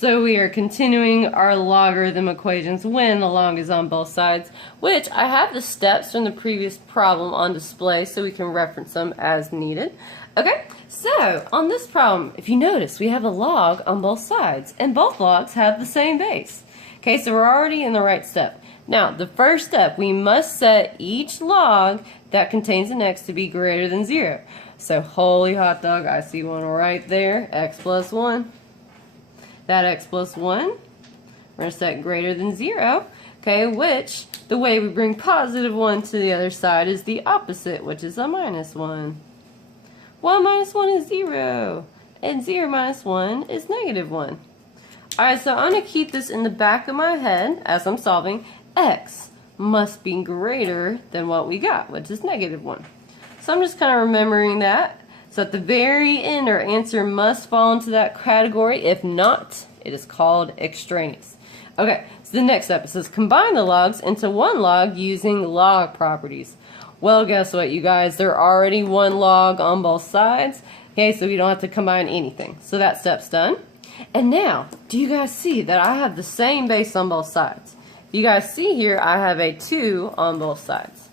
So we are continuing our logarithm equations when the log is on both sides, which I have the steps from the previous problem on display so we can reference them as needed. Okay, so on this problem, if you notice, we have a log on both sides, and both logs have the same base. Okay, so we're already in the right step. Now, the first step, we must set each log that contains an x to be greater than 0. So, holy hot dog, I see one right there, x plus 1. That x plus 1, we're going to set greater than 0, okay, which, the way we bring positive 1 to the other side is the opposite, which is a minus 1. 1 minus 1 is 0, and 0 minus 1 is negative 1. Alright, so I'm going to keep this in the back of my head as I'm solving. X must be greater than what we got, which is negative 1. So I'm just kind of remembering that. So at the very end, our answer must fall into that category. If not, it is called extraneous. Okay, so the next step says combine the logs into one log using log properties. Well, guess what, you guys? They're already one log on both sides. Okay, so we don't have to combine anything. So that step's done. And now, do you guys see that I have the same base on both sides? You guys see here, I have a 2 on both sides.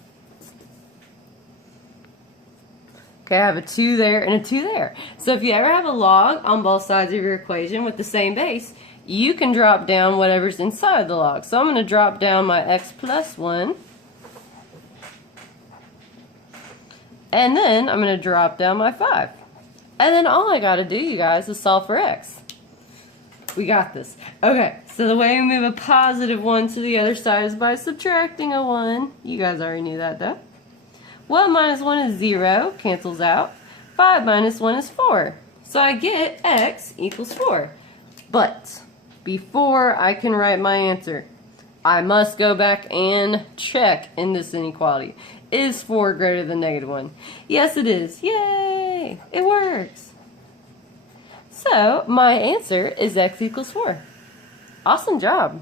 Okay, I have a 2 there and a 2 there. So if you ever have a log on both sides of your equation with the same base, you can drop down whatever's inside the log. So I'm going to drop down my x plus 1. And then I'm going to drop down my 5. And then all I got to do, you guys, is solve for x. We got this. Okay, so the way we move a positive 1 to the other side is by subtracting a 1. You guys already knew that, though. 1 minus 1 is 0, cancels out. 5 minus 1 is 4. So I get x equals 4. But before I can write my answer, I must go back and check in this inequality. Is 4 greater than negative 1? Yes, it is. Yay! It works. So my answer is x equals 4. Awesome job.